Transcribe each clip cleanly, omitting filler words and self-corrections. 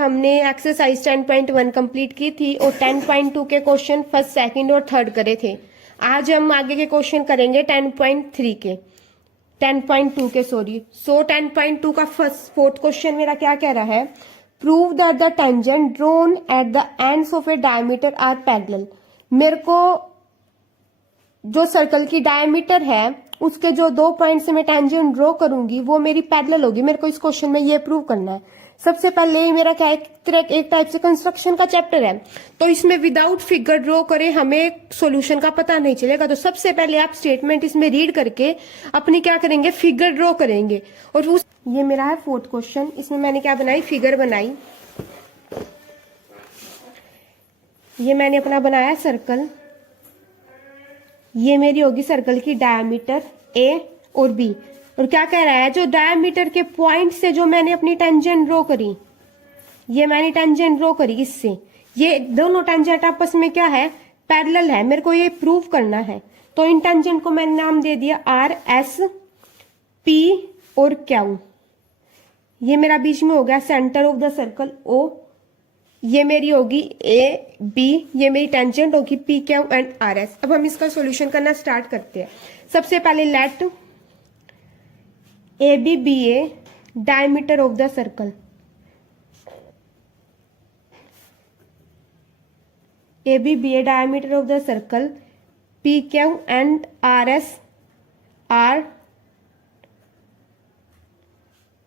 हमने exercise 10.1 complete की थी और 10.2 के क्वेश्चन फर्स्ट, सेकंड और थर्ड करे थे। आज हम आगे के क्वेश्चन करेंगे 10.3 के, 10.2 के सॉरी। सो 10.2 का फोर्थ क्वेश्चन मेरा क्या कह रहा है, prove that the tangent drawn at the ends of a diameter are parallel. मेरे को जो सर्कल की डायमीटर है उसके जो 2 पॉइंट से मैं टेंजेंट ड्रॉ करूंगी वो मेरी पैरेलल होगी। मेरे को इस क्वेश्चन में ये प्रूव करना है। सबसे पहले मेरा क्या है, एक टाइप से कंस्ट्रक्शन का चैप्टर है, तो इसमें विदाउट फिगर ड्रॉ करे हमें सॉल्यूशन का पता नहीं चलेगा। तो सबसे पहले आप स्टेटमेंट इसमें रीड करके अपनी क्या करेंगे, फिगर ड्रॉ करेंगे। और उस ये मेरा है फोर्थ क्वेश्चन। इसमें मैंने क्या बनाई, फिगर बनाई। ये मैंने अपना बनाया सर्कल। ये मेरी होगी सर्कल की डायमीटर ए और बी। और क्या कह रहा है, जो डायमीटर के पॉइंट से जो मैंने अपनी टेंजेंट ड्रॉ करी, ये मैंने टेंजेंट ड्रॉ करी इससे, ये दोनों टेंजेंट आपस में क्या है, पैरेलल है। मेरे को ये प्रूव करना है। तो इन टेंजेंट को मैंने नाम दे दिया आर, एस, पी और क्यू। ये मेरा बीच में हो गया centre of the circle O. ये मेरी होगी ए बी, ये मेरी टेंजेंट होगी P Q and R S. अब हम इसका सॉल्यूशन करना स्टार्ट करते हैं। सबसे पहले let A B B A diameter of the circle. A B B A diameter of the circle, P Q and R S are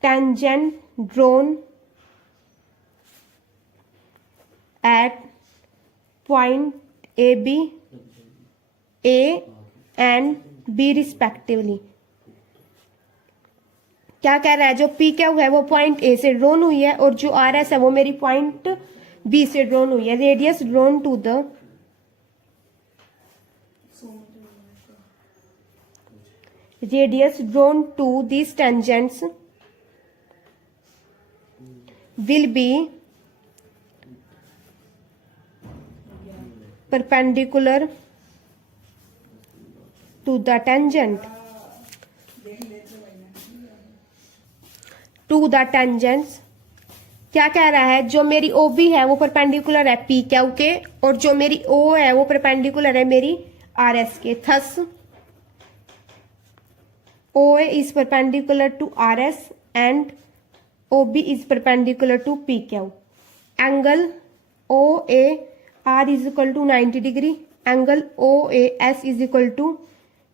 tangent drawn at point AB, A and B respectively। क्या कह रहा है, जो P क्या है वो point A से drawn हुई है और जो RS है वो मेरी पॉइंट B से ड्रॉन हुई है। Radius drawn to the these tangents will be perpendicular to the tangents क्या कह रहा है, जो मेरी OB है वो परपेंडिकुलर है पी क्यू के और जो मेरी O है वो परपेंडिकुलर है मेरी RS के। Thus OA is perpendicular to RS and OB is perpendicular to PQ। Angle OA R is equal to 90 degree, angle OAS is equal to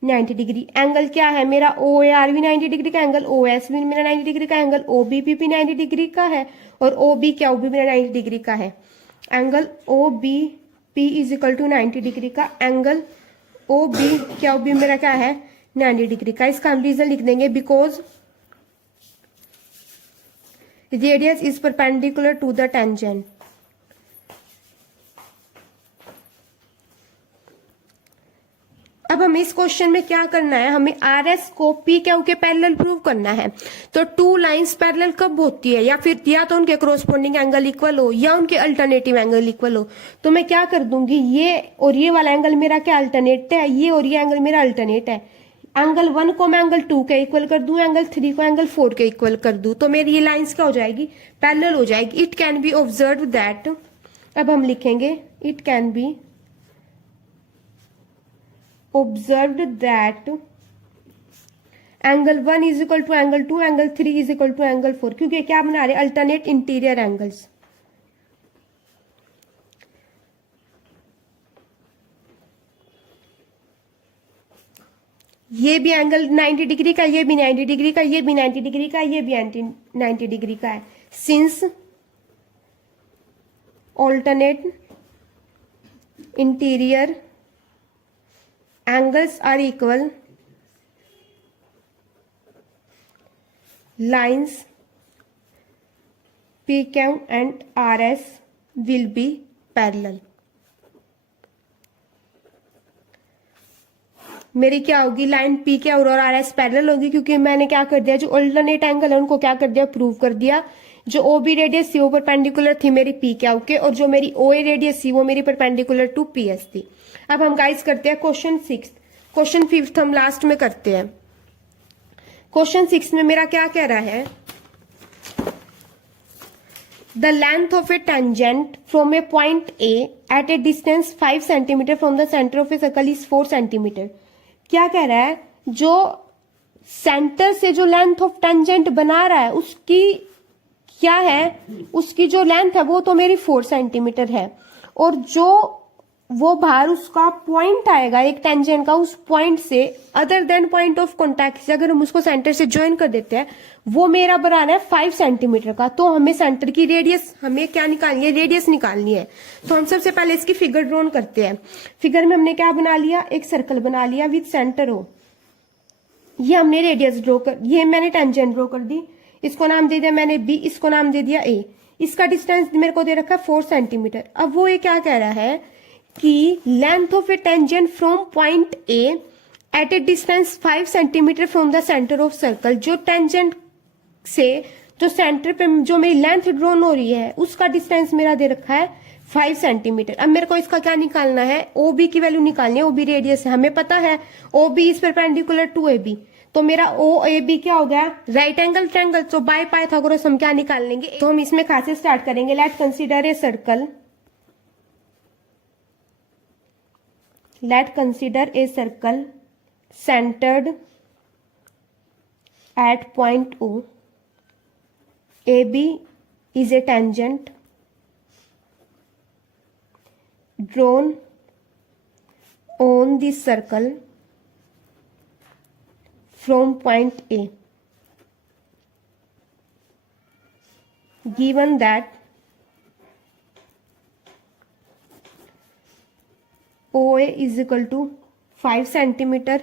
90 degree. Angle क्या है मेरा, OAR भी 90 डिग्री का, एंगल OS भी मेरा 90 degree का, angle OBP भी 90 degree का है और OBQ भी मेरा 90 डिग्री का है। Angle OBP is equal to 90 degree का, एंगल OBQ भी मेरा क्या है 90 डिग्री का। इसका हम रीजन लिख देंगे, because radius is perpendicular to the tangent. अब हमें इस क्वेश्चन में क्या करना है, हमें RS को पी क्यू के पैरेलल प्रूव करना है। तो टू लाइंस पैरेलल कब होती है, या फिर या तो उनके कोरोस्पोंडिंग एंगल इक्वल हो या उनके अल्टरनेटिव एंगल इक्वल हो। तो मैं क्या कर दूंगी, ये और ये वाला एंगल मेरा क्या अल्टरनेट है, ये और ये एंगल मेरा अल्टरनेट है। एंगल 1 को मैं एंगल 2 के इक्वल कर दूं, एंगल 3 को एंगल 4 के इक्वल कर दूं, तो मेरी ये लाइंस क्या हो जाएगी, पैरेलल हो जाएगी। It can be observe that, अब हम लिखेंगे it can B observed that angle 1 is equal to angle 2, angle 3 is equal to angle 4, क्योंकि क्या बना रहे, अल्टरनेट इंटीरियर एंगल्स। ये भी एंगल 90 डिग्री का, ये भी 90 डिग्री का, ये भी 90 डिग्री का, ये भी 90 डिग्री का है। Since alternate interior angles are equal, lines PQ and RS will be parallel। मेरी क्या होगी, लाइन PQ और RS पैरेलल होगी, क्योंकि मैंने क्या कर दिया, जो अल्टरनेट एंगल है उनको क्या कर दिया, प्रूव कर दिया। जो OB रेडियस थी वो परपेंडिकुलर थी मेरी PQ के और जो मेरी OA रेडियस थी वो मेरी परपेंडिकुलर टू PS थी। अब हम गाइस करते हैं क्वेश्चन 6। क्वेश्चन 5 हम लास्ट में करते हैं। क्वेश्चन 6 में मेरा क्या कह रहा है, the length of a tangent from a point A at a distance 5 centimetre from the centre of a circle is 4 centimetre. क्या कह रहा है, जो सेंटर से जो लेंथ ऑफ टेंजेंट बना रहा है उसकी क्या है, उसकी जो लेंथ है वो तो मेरी 4 सेंटीमीटर है, और जो वो बाहर उसका पॉइंट आएगा एक टेंजेंट का, उस पॉइंट से other than point of contact से अगर हम उसको सेंटर से ज्वाइन कर देते हैं, वो मेरा बना रहा है 5 सेंटीमीटर का। तो हमें सेंटर की रेडियस, हमें क्या निकालनी है, रेडियस निकालनी है। तो हम सबसे पहले इसकी फिगर ड्रॉन करते हैं। फिगर में हमने क्या बना लिया, एक सर्कल बना लिया विद सेंटर ओ। ये हमने रेडियस ड्रॉ कर, ये मैंने टेंजेंट ड्रॉ कर दी, इसको नाम दे दिया मैंने बी, इसको नाम दे दिया ए। इसका डिस्टेंस मेरे को दे रखा है 4 सेंटीमीटर। अब वो ये क्या कह रहा है कि length of a tangent from point A at a distance 5 centimetre from the centre of circle. जो टेंजेंट से जो सेंटर पे जो मेरी लेंथ ड्रॉन हो रही है उसका डिस्टेंस मेरा दे रखा है 5 सेंटीमीटर। अब मेरे को इसका क्या निकालना है, ओ बी की वैल्यू निकालनी है। ओ बी रेडियस है, हमें पता है O B is perpendicular to A B. तो मेरा ओ ए बी क्या हो गया, राइट एंगल ट्रायंगल। तो बाय पाइथागोरस हम क्या निकाल लेंगे, तो हम इसमें कहां से स्टार्ट करेंगे। Late consider a circle, late consider a circle centered at point O. AB is a tangent drawn on this circle from point A. Given that OA is equal to 5 centimeter,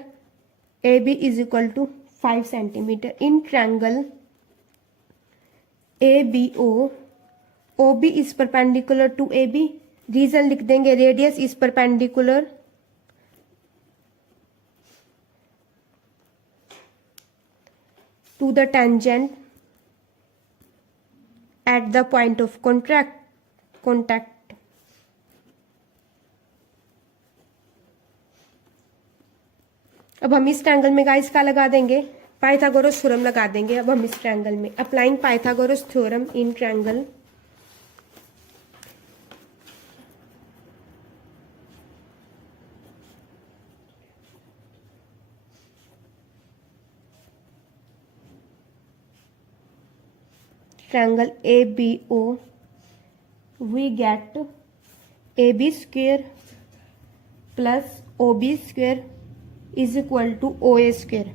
AB is equal to 5 centimeter. In triangle ABO, OB is perpendicular to AB. Reason लिख देंगे, radius is perpendicular to the tangent at the point of contact. अब हम इस triangle में guys का लगा देंगे, Pythagoras theorem लगा देंगे। अब हम इस ट्रायंगल में applying Pythagoras theorem in triangle, triangle ABO, we get AB square plus OB square is equal to OA square.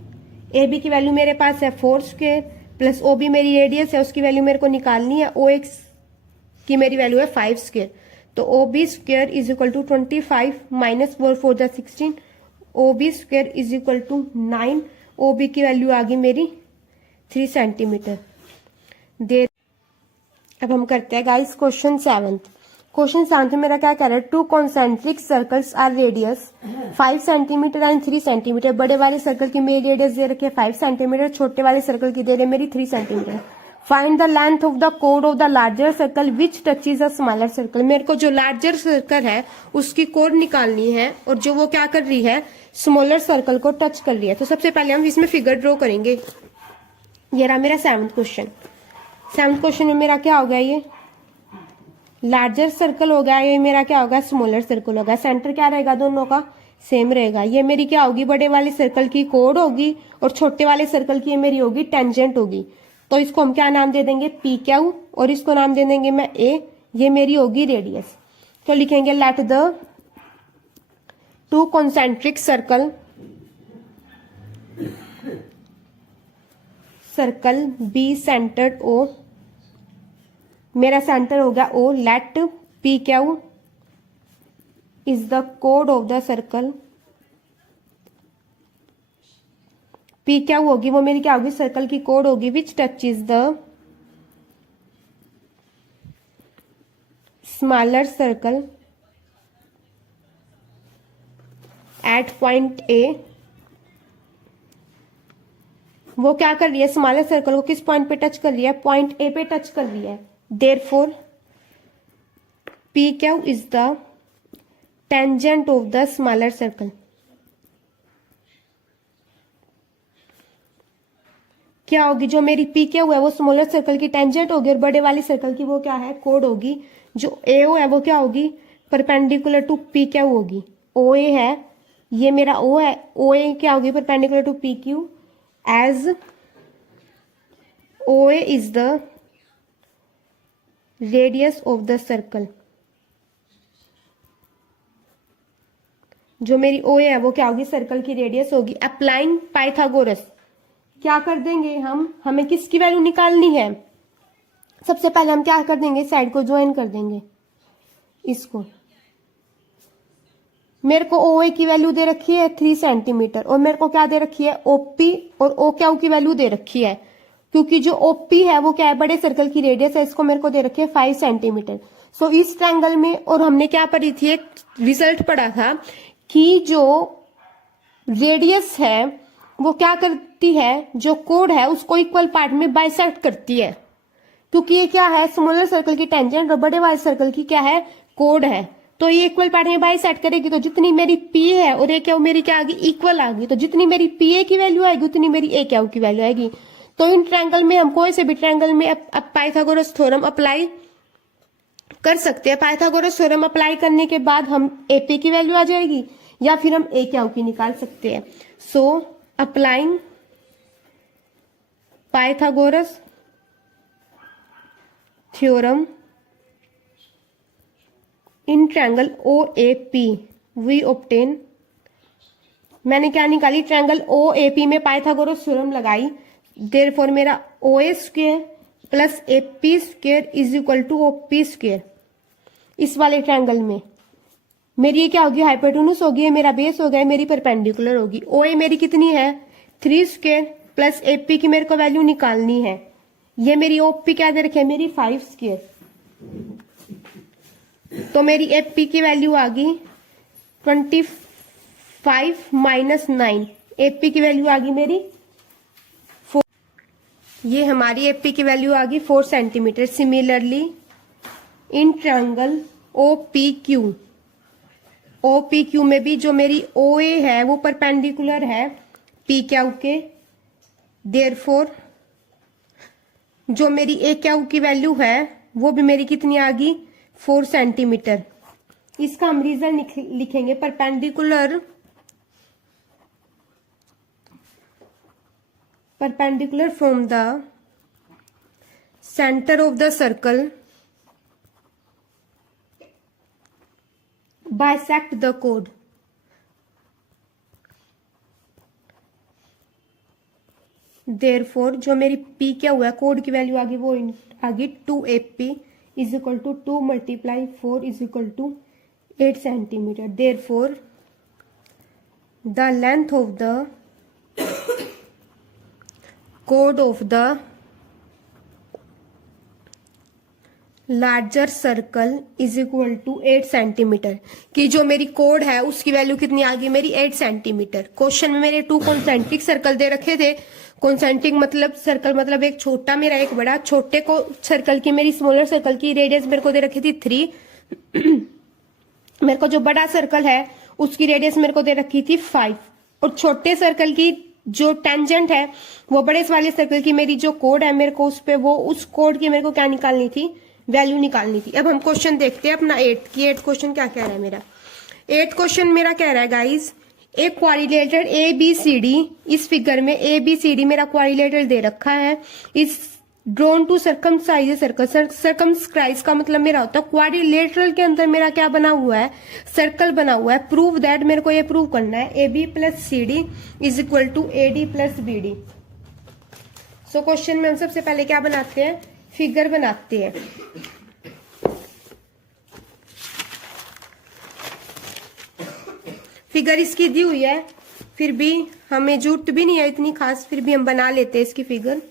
AB की वैल्यू मेरे पास है 4 स्क्वेयर प्लस OB मेरी रेडियस है, उसकी वैल्यू मेरे को निकालनी है। OX की मेरी वैल्यू है 5 स्क्वेयर। तो OB square is equal to 25 minus 4 4 द 16, OB square is equal to 9। OB की वैल्यू आ गई मेरी 3 सेंटीमीटर। अब हम करते हैं गाइस क्वेश्चन 7। क्वेश्चन 7 में मेरा क्या कह रहा है, 2 concentric circles are radius 5 centimetre and 3 centimetre. बड़े वाले सर्कल की मेरी रेडियस दे रखी है 5 सेंटीमीटर, छोटे वाले सर्कल की दे रहे मेरी 3 centimetre. Find the length of the कोड of the larger circle which touches a smaller circle. मेरे को जो लार्जर सर्कल है उसकी कोड निकालनी है, और जो वो क्या कर रही है, स्मॉलर सर्कल को टच कर रही है। तो सबसे पहले हम इसमें फिगर ड्रॉ करेंगे। ये रहा मेरा 7th क्वेश्चन। 7th क्वेश्चन में मेरा क्या हो गया, ये लार्जर सर्कल हो गया, ये मेरा क्या होगा, स्मॉलर सर्कल होगा। सेंटर क्या रहेगा, दोनों का सेम रहेगा। ये मेरी क्या होगी, बड़े वाले सर्कल की कोड होगी, और छोटे वाले सर्कल की ये मेरी होगी टेंजेंट होगी। तो इसको हम क्या नाम दे देंगे, पी क्यू, और इसको नाम दे देंगे मैं ए। ये मेरी होगी रेडियस। तो लिखेंगे let the 2 concentric circle be centered O. मेरा सेंटर हो गया O। Let P Q is the कोड of the circle. P Q होगी, वो मेरी क्या होगी, सर्कल की कोड होगी which touch is the smaller circle at point A. वो क्या कर रही है, स्मॉलर सर्कल को किस पॉइंट पे टच कर रही है, पॉइंट ए पे टच कर रही है। Therefore, PQ is the tangent of the smaller circle। क्या होगी, जो मेरी पी क्या हुआ है वो स्मॉलर सर्कल की टेंजेंट होगी और बड़े वाली सर्कल की वो क्या है, कोड होगी। जो ए ओ है वो क्या होगी, परपेंडिकुलर टू पी क्या होगी, ओ ए है, ये मेरा ओ है, ओ ए क्या होगी, perpendicular to P Q, as O A is the radius of the circle. जो मेरी ओ ए है वो क्या होगी, सर्कल की रेडियस होगी। अप्लाइंग पाइथागोरस, क्या कर देंगे हम, हमें किसकी वैल्यू निकालनी है, सबसे पहले हम क्या कर देंगे, साइड को ज्वाइन कर देंगे इसको। मेरे को ओ ए की वैल्यू दे रखी है 3 सेंटीमीटर और मेरे को क्या दे रखी है, ओपी और ओ क्यू की वैल्यू दे रखी है, क्योंकि जो ओपी है वो क्या है, बड़े सर्कल की रेडियस है, इसको मेरे को दे रखी है 5 सेंटीमीटर। सो इस ट्रायंगल में, और हमने क्या पढ़ी थी, एक रिजल्ट पढ़ा था कि जो रेडियस है वो क्या करती है, जो कोड है उसको इक्वल पार्ट में बाइसेक्ट करती है, क्योंकि ये क्या है, स्मॉलर सर्कल की टेंजेंट और बड़े वाले सर्कल की क्या है, कोड है। तो ये इक्वल पार्ट में बाइसेक्ट करेगी, तो जितनी मेरी पी है और ये क्या मेरी क्या आ गई, इक्वल आ गई। तो जितनी मेरी पी ए की वैल्यू आएगी उतनी मेरी ए क्या की वैल्यू आएगी। तो इन ट्रायंगल में हम कोई से भी ट्रायंगल में अब पाइथागोरस थ्योरम अप्लाई कर सकते हैं। पाइथागोरस थ्योरम अप्लाई करने के बाद हम एपी की वैल्यू आ जाएगी या फिर हम ए क्या की निकाल सकते हैं। So applying Pythagoras theorem in triangle O A P we obtain, मैंने क्या निकाली, ट्रायंगल ओ ए पी में पाइथागोरस थ्योरम लगाई, देयरफॉर मेरा O A square plus A P square is equal to O P square. इस वाले triangle में मेरी ये क्या होगी, हाइपोटेन्यूज होगी, मेरा बेस हो गया, मेरी परपेंडिकुलर होगी। ओ ए मेरी कितनी है 3 स्क्वायर प्लस ए पी की मेरे को वैल्यू निकालनी है, ये मेरी ओ पी क्या दे रखी है, मेरी 5 स्क्वायर। तो मेरी ए पी की वैल्यू आ गई 25 माइनस 9, ए पी की वैल्यू आ गई मेरी 4, ये हमारी ए पी की वैल्यू आ गई 4 centimetre. Similarly in triangle O P Q, O P Q में भी जो मेरी ओ ए है वो परपेंडिकुलर है पी क्यू के, देयरफॉर जो मेरी ए क्यू की वैल्यू है वो भी मेरी कितनी आ गई 4 सेंटीमीटर। इसका हम रीजन लिखेंगे, perpendicular from the centre of the circle bisect the code. Therefore जो मेरी पी क्या हुआ है, कोड की वैल्यू आ गई वो आ गई 2 A P is equal to 2 multiply 4 is equal to 8 centimetre. Therefore the length of the कोड of the larger circle is equal to 8 centimetre, कि जो मेरी कोड है उसकी वैल्यू कितनी आ गई मेरी 8 सेंटीमीटर। क्वेश्चन में मेरे 2 कॉन्सेंट्रिक सर्कल दे रखे थे, कॉन्सेंट्रिक मतलब सर्कल मतलब एक छोटा मेरा एक बड़ा, छोटे को सर्कल की मेरी स्मॉलर सर्कल की रेडियस मेरे को दे रखी थी 3 मेरे को जो बड़ा सर्कल है उसकी रेडियस मेरे को दे रखी थी 5, और छोटे सर्कल की जो टेंजेंट है वो बड़े वाले सर्कल की मेरी जो कोड है मेरे को उस पे वो उस कोड की मेरे को क्या निकालनी थी, वैल्यू निकालनी थी। अब हम क्वेश्चन देखते हैं अपना 8 क्वेश्चन क्या कह रहा है मेरा। 8 क्वेश्चन मेरा कह रहा है गाइस, एक quadrilateral A B C D, इस फिगर में ए बी सी डी मेरा क्वाड्रिलेटरल दे रखा है, इस drawn to circumscribe circle, circumscribe का मतलब मेरा होता है क्वाड्रिलेटरल के अंदर मेरा क्या बना हुआ है, सर्कल बना हुआ है। प्रूव दैट, मेरे को ये प्रूव करना है A B plus C D is equal to A D plus B D. So question में हम सबसे पहले क्या बनाते हैं, फिगर बनाते हैं। फिगर इसकी दी हुई है, फिर भी हमें जरूरत भी नहीं है इतनी खास, फिर भी हम बना लेते हैं इसकी फिगर।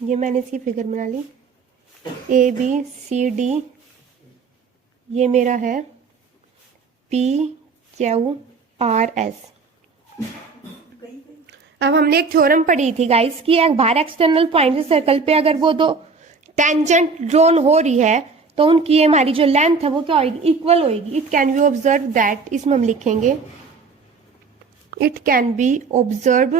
ये मैंने इसकी फिगर बना ली, ए बी सी डी ये मेरा है पी क्यू आर एस। अब हमने एक थ्योरम पढ़ी थी गाइस कि एक बाहर एक्सटर्नल पॉइंट से सर्कल पे अगर वो दो टेंजेंट ड्रॉन हो रही है तो उनकी हमारी जो लेंथ है वो क्या होगी, इक्वल होगी। It can be observe that, इसमें हम लिखेंगे it can be observe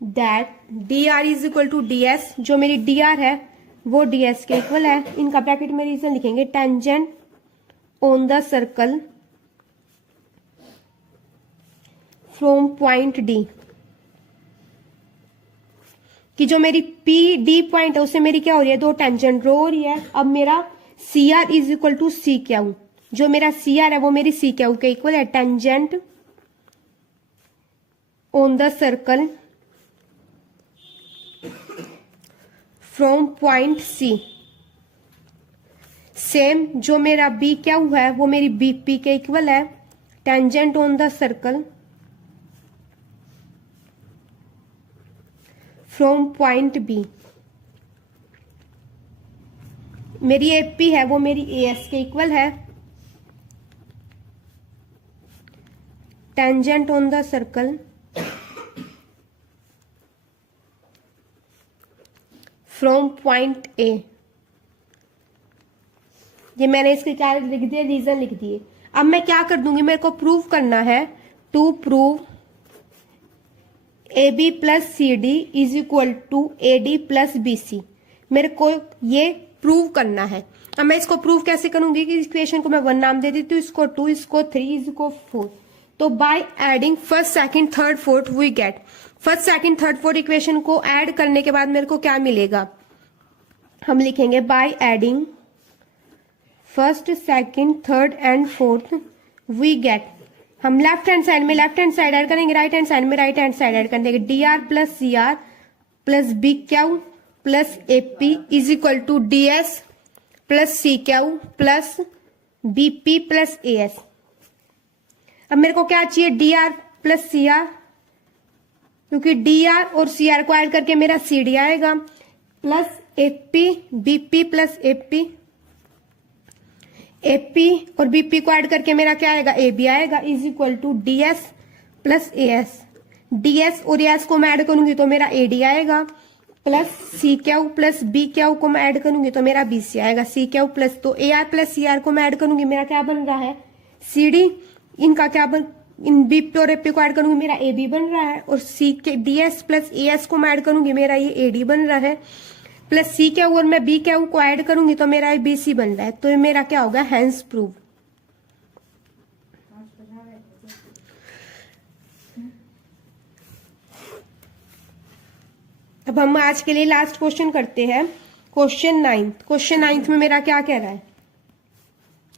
that D R is equal to D S, जो मेरी डी आर है वो डी एस के इक्वल है। इनका ब्रैकेट में रीजन लिखेंगे tangent on the circle from point D, कि जो मेरी पी डी पॉइंट है उससे मेरी क्या हो रही है, दो टेंजेंट ड्रॉ हो रही है। अब मेरा C R is equal to C Q, जो मेरा सी आर है वो मेरी सी क्यू के इक्वल है। Tangent on the circle from point C, same जो मेरा बी क्यू है वो मेरी बी पी के इक्वल है। Tangent on the circle from point B, मेरी ए पी है वो मेरी ए एस के इक्वल है। Tangent on the circle from point A, ये मैंने इसके क्या लिख दिया, रीजन लिख दिए। अब मैं क्या कर दूंगी, मेरे को प्रूव करना है, to prove A B plus C D is equal to A D plus B C, मेरे को ये प्रूव करना है। अब मैं इसको प्रूव कैसे करूंगी कि इक्वेशन को मैं 1 नाम दे देती हूँ, इसको 2, इसको 3, इसको 4। तो by adding first second third fourth we get, first second third fourth equation को ऐड करने के बाद मेरे को क्या मिलेगा, हम लिखेंगे by adding first second third and fourth we get, हम लेफ्ट हैंड साइड में लेफ्ट हैंड साइड ऐड करेंगे, राइट हैंड साइड में राइट हैंड साइड ऐड कर देंगे। D R plus C R plus B Q plus A P is equal to D S plus C Q plus B P plus A S. अब मेरे को क्या चाहिए, D R plus C R, क्योंकि D R और C R को add करके मेरा सी डी आएगा, plus A P B P plus A P, A P और बी पी को ऐड करके मेरा क्या आएगा, ए बी आएगा, is equal to D S plus A S. D S और एस को मैं ऐड करूंगी तो मेरा ए डी आएगा, plus C Q plus B Q को मैं ऐड करूंगी तो मेरा बी सी आएगा, सी क्यू प्लस, तो A R plus C R को मैं ऐड करूंगी मेरा क्या बन रहा है, सी डी। इनका क्या बन, इन बी पी और ए पी को ऐड करूंगी मेरा ए बी बन रहा है, और सी के D S plus A S को मैं ऐड करूंगी मेरा ये ए डी बन रहा है, प्लस सी क्यू और मैं बी क्यू को ऐड करूंगी तो मेरा बी सी बन रहा है। तो ये मेरा क्या होगा, हैंस प्रूव। अब हम आज के लिए लास्ट क्वेश्चन करते हैं, क्वेश्चन 9। क्वेश्चन 9 में मेरा क्या कह रहा है,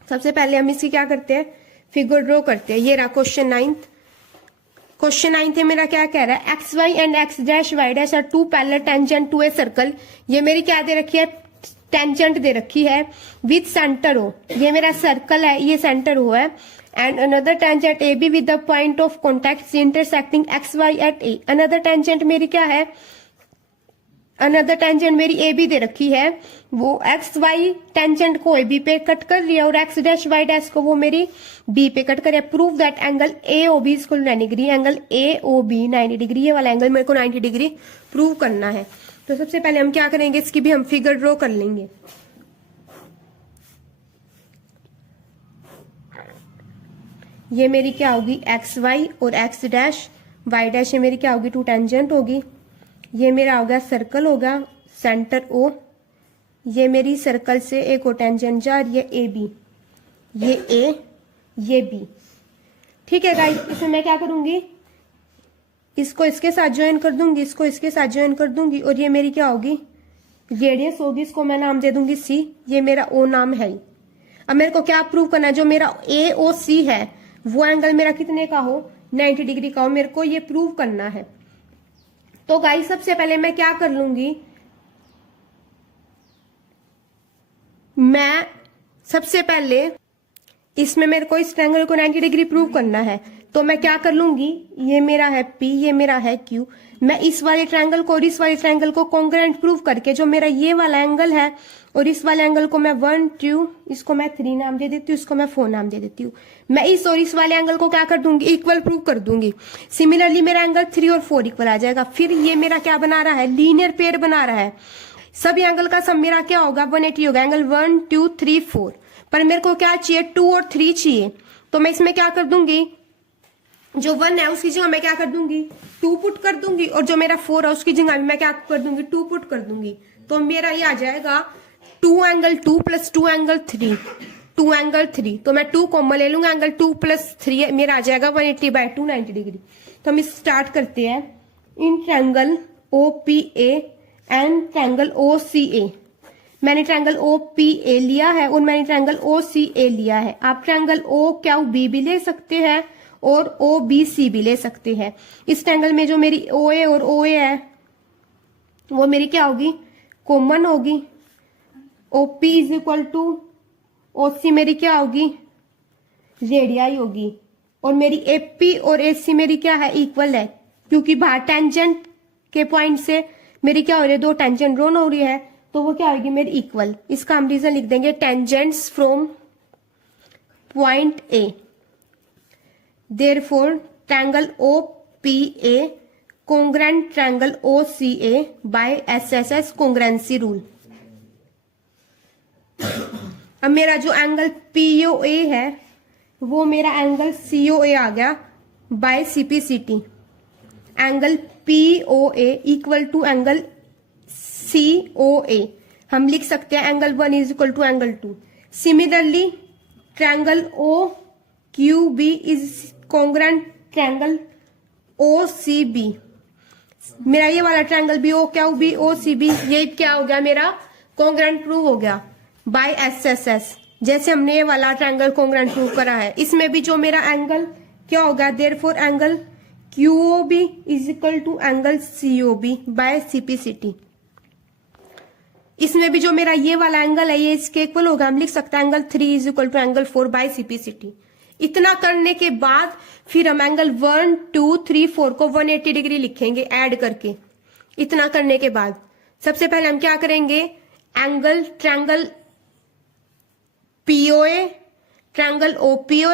सबसे पहले हम इसकी क्या करते हैं, फिगर ड्रॉ करते हैं। ये रहा क्वेश्चन 9। क्वेश्चन 9 में मेरा क्या कह रहा है, X Y and X dash Y dash are two parallel tangent to a circle. ये मेरी क्या दे रखी है, टेंजेंट दे रखी है विद सेंटर हो, ये मेरा सर्कल है, ये सेंटर हो है, and another tangent A B with the point of contact intersecting X Y at A. Another tangent मेरी क्या है, अनदर टेंजेंट मेरी ए बी दे रखी है, वो एक्स वाई टेंजेंट को ए बी पे कट कर लिया और एक्स डैश वाई डैश को वो मेरी बी पे कट कर। Prove that angle A O B equal 90 degree, angle A O B 90 degree, ये वाला एंगल मेरे को 90 डिग्री प्रूव करना है। तो सबसे पहले हम क्या करेंगे, इसकी भी हम फिगर ड्रॉ कर लेंगे। ये मेरी क्या होगी, एक्स वाई और एक्स डैश वाई डैश, ये मेरी क्या होगी, टू टेंजेंट होगी। ये मेरा होगा सर्कल होगा, सेंटर ओ, ये मेरी सर्कल से एक और टेंजेंट जा रही है ए बी, ये ए ये बी। ठीक है गाइस, इसमें मैं क्या करूंगी, इसको इसके साथ ज्वाइन कर दूंगी, इसको इसके साथ ज्वाइन कर दूंगी, और ये मेरी क्या होगी, रेडियस होगी, इसको मैं नाम दे दूंगी सी, ये मेरा ओ नाम है। अब मेरे को क्या प्रूव करना है, जो मेरा ए ओ सी है वो एंगल मेरा कितने का हो, 90 डिग्री का हो, मेरे को ये प्रूव करना है। तो गाइस सबसे पहले मैं क्या कर लूंगी, मैं सबसे पहले इसमें मेरे को इस ट्रायंगल को 90 डिग्री प्रूव करना है, तो मैं क्या कर लूंगी, ये मेरा है P, ये मेरा है Q, मैं इस वाले ट्रायंगल को और इस वाले ट्रायंगल को कॉन्ग्रुएंट प्रूव करके जो मेरा ये वाला एंगल है और इस वाले एंगल को मैं 1 2, इसको मैं 3 नाम दे देती हूँ, इसको मैं 4 नाम दे देती हूँ। मैं इस और इस वाले एंगल को क्या कर दूंगी, इक्वल प्रूव कर दूंगी। सिमिलरली मेरा एंगल 3 और 4 इक्वल आ जाएगा। फिर ये मेरा क्या बना रहा है, लीनियर पेयर बना रहा है। सभी एंगल का सम मेरा क्या होगा, 180 होगा। एंगल 1 2 3 4, पर मेरे को क्या चाहिए, 2 और 3 चाहिए। तो मैं इसमें क्या कर दूंगी, जो 1 है उसकी जगह मैं क्या कर दूंगी, 2 पुट कर दूंगी, और जो मेरा 4 है उसकी जगह मैं क्या कर दूंगी, 2 पुट कर दूंगी। तो मेरा ये आ जाएगा 2 एंगल 2 प्लस 2 एंगल 3, 2 एंगल 3। तो मैं 2 कॉमन ले लूंगा, एंगल 2 प्लस 3 मेरा आ जाएगा 180/2 90 डिग्री। तो हम इस स्टार्ट करते हैं। In triangle OPA and triangle OCA, मैंने ट्रायंगल OPA लिया है और मैंने ट्रायंगल OCA लिया है। आप ट्रायंगल OQB भी ले सकते हैं और OBC भी ले सकते हैं। इस ट्रायंगल में जो मेरी OA और OA है वो मेरी क्या होगी, कॉमन होगी। OP is equal to OC मेरी क्या होगी, रेडियाई होगी। और मेरी AP और AC मेरी क्या है, इक्वल है, क्योंकि बाहर टेंजेंट के पॉइंट से मेरी क्या हो रही है, 2 टेंजेंट ड्रॉन हो रही है, तो वो क्या होगी मेरी इक्वल। इसका हम रीजन लिख देंगे, tangents from point A। Therefore, triangle OPA congruent triangle OCA by SSS congruency rule। अब मेरा जो एंगल POA है वो मेरा एंगल COA आ गया by CPCT। Angle POA equal to angle COA हम लिख सकते हैं angle 1 is equal to angle 2। Similarly triangle OQB is congruent triangle OCB। मेरा ये वाला ट्रायंगल भी OQB OCB ये क्या हो गया, मेरा कॉन्ग्रेंट प्रूव हो गया बाय SSS, जैसे हमने ये वाला ट्रायंगल कॉन्ग्रेंट प्रूव करा है। इसमें भी जो मेरा एंगल क्या होगा, therefore angle QOB is equal to angle COB by CPCT। इसमें भी जो मेरा ये वाला एंगल है ये इसके इक्वल होगा, हम लिख सकते हैं angle 3 is equal to angle 4 by CPCT। इतना करने के बाद फिर हम एंगल 1 2 3 4 को 180 डिग्री लिखेंगे ऐड करके। इतना करने के बाद सबसे पहले हम क्या करेंगे, angle triangle POA, triangle OPA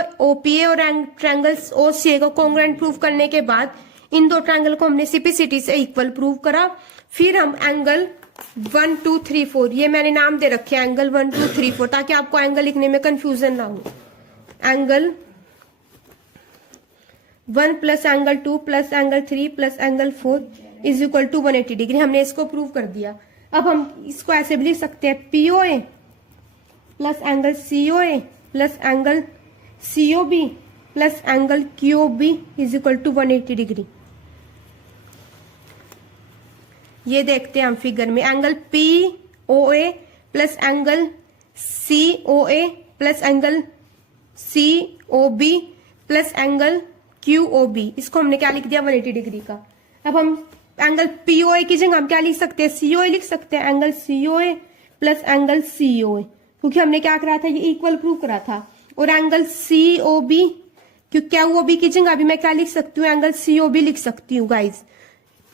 और ट्रायंगल OCA को कॉन्ग्रुएंट प्रूव करने के बाद इन दो ट्रायंगल को हमने CPCT से इक्वल प्रूव करा। फिर हम एंगल 1 2 3 4 ये मैंने नाम दे रखे एंगल 1 2 3 4 ताकि आपको एंगल लिखने में कंफ्यूजन ना हो। Angle 1 plus angle 2 plus angle 3 plus angle 4 is equal to 180 degree, हमने इसको प्रूव कर दिया। अब हम इसको ऐसे भी लिख सकते हैं POA plus angle COA plus angle COB plus angle QOB is equal to 180 degree. ये देखते हैं हम फिगर में, angle POA plus angle COA plus angle COB plus angle QOB, इसको हमने क्या लिख दिया 180 डिग्री का। अब हम एंगल POA की जगह हम क्या लिख सकते हैं, COA लिख सकते हैं, angle COA plus angle COA, क्योंकि हमने क्या करा था, ये इक्वल प्रूव करा था। और एंगल COB, क्योंकि QOB की जगह भी मैं क्या लिख सकती हूँ, एंगल COB लिख सकती हूँ गाइज।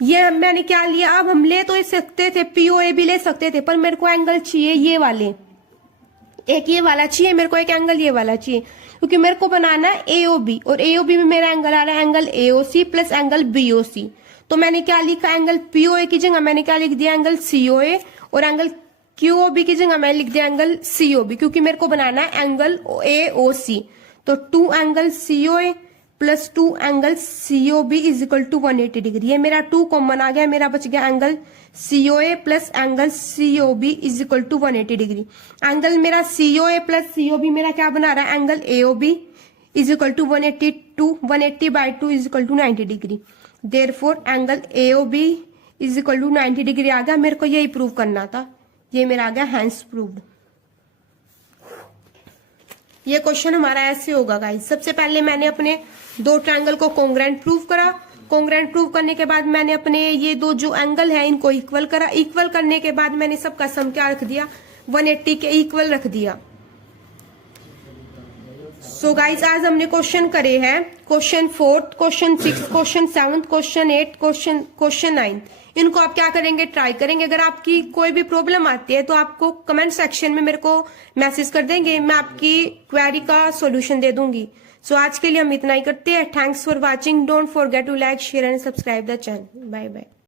ये मैंने क्या लिया, अब हम ले तो सकते थे, POA भी ले सकते थे, पर मेरे को एंगल चाहिए ये वाले, एक ये वाला चाहिए मेरे को, एक एंगल ये वाला चाहिए, क्योंकि मेरे को बनाना है AOB और AOB में मेरा एंगल आ रहा है angle AOC plus angle BOC। तो मैंने क्या लिखा, एंगल POA की जगह मैंने क्या लिख दिया, एंगल COA, और एंगल QOB की जगह मैंने लिख दिया एंगल COB, क्योंकि मेरे को बनाना है एंगल AOC। तो 2 angle COA plus 2 angle COB is equal to 180 degree. ये मेरा 2 कॉमन आ गया, मेरा बच गया angle COA plus angle COB is equal to 180 degree. Angle मेरा COA प्लस COB मेरा क्या बना रहा है, angle AOB is equal to 180/2 is equal to 90 degree. Therefore angle AOB is equal to 90 degree आ गया। मेरे को यही प्रूव करना था, ये मेरा आ गया हैंस प्रूव्ड। ये क्वेश्चन हमारा ऐसे होगा गाइस। सबसे पहले मैंने अपने 2 ट्रायंगल को कॉन्ग्रुएंट प्रूव करा। कॉन्ग्रुएंट प्रूव करने के बाद मैंने अपने ये 2 जो एंगल है इनको इक्वल करा। इक्वल करने के बाद मैंने सबका सम क्या रख दिया, 180 के इक्वल रख दिया। सो गाइस आज हमने क्वेश्चन करे हैं question 4th, question 6th, question 7th, question 8th, question 9th। इनको आप क्या करेंगे, ट्राई करेंगे। अगर आपकी कोई भी प्रॉब्लम आती है तो आपको कमेंट सेक्शन में मेरे को मैसेज कर देंगे, मैं आपकी क्वेरी का सॉल्यूशन दे दूंगी। सो आज के लिए हम इतना ही करते हैं। Thanks for watching. Don't forget to like, share and subscribe the channel. Bye bye.